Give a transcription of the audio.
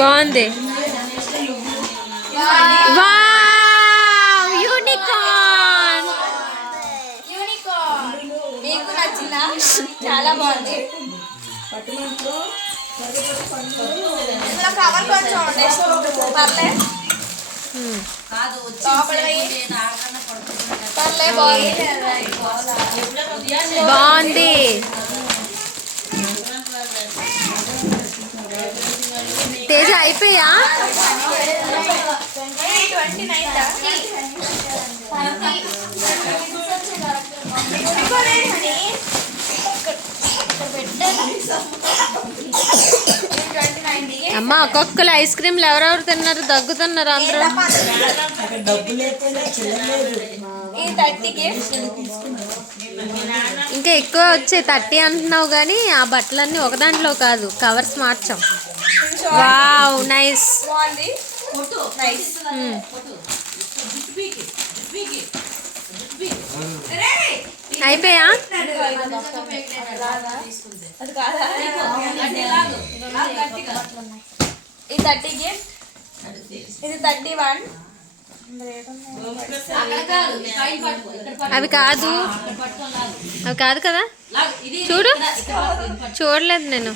బాగుంది. Wow unicorn. మీకు నచ్చిందా? చాలా బాగుంది. ఇందులో కవర్ కొంచెం పర్లే బాగుంది. తేజ అయిపోయా? అమ్మ ఒక్కొక్కరు ఐస్ క్రీమ్లు ఎవరెవరు తిన్నారు? దగ్గుతున్నారు అందరూ. ఇంకా ఎక్కువ వచ్చాయి. 30 అంటున్నావు కానీ ఆ బట్టలన్నీ ఒక దాంట్లో కాదు, కవర్స్ మార్చాం. Wow nice. అయిపోయా? ఇది 30 గిఫ్ట్, ఇది 31. అవి కాదు, అవి కాదు కదా. చూడు, చూడలేదు నేను.